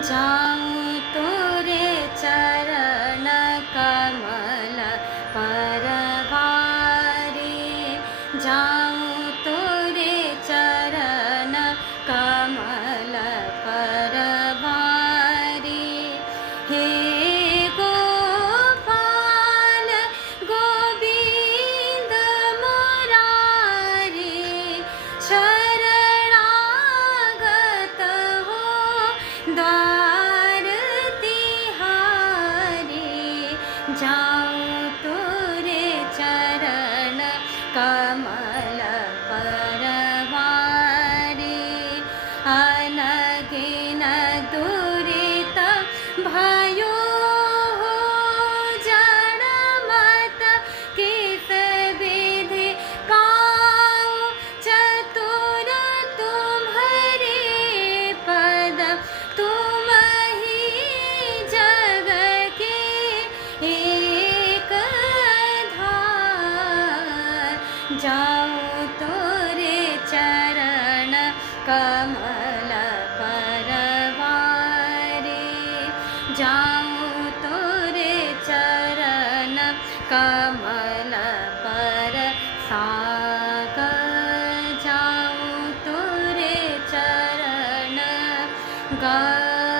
जाऊं तोरे चरण कमल परवारी, जाऊं तोरे चरण कमल परवारी। हे गोपाल गोविंद मुरारी, शरणागत हो द्वार तिहारी। जाऊं तोरे चरण कमल परवारी। अनगिन दुरित भयो हो जड़मत, किस विधि काऊ चतुर तुम्हारे पद। तुम ही जग के एक धार, जाऊं तोरे चरण कमल परवारी। जाऊं तोरे चरण कमल पर सागर, जाऊं तोरे चरण गा।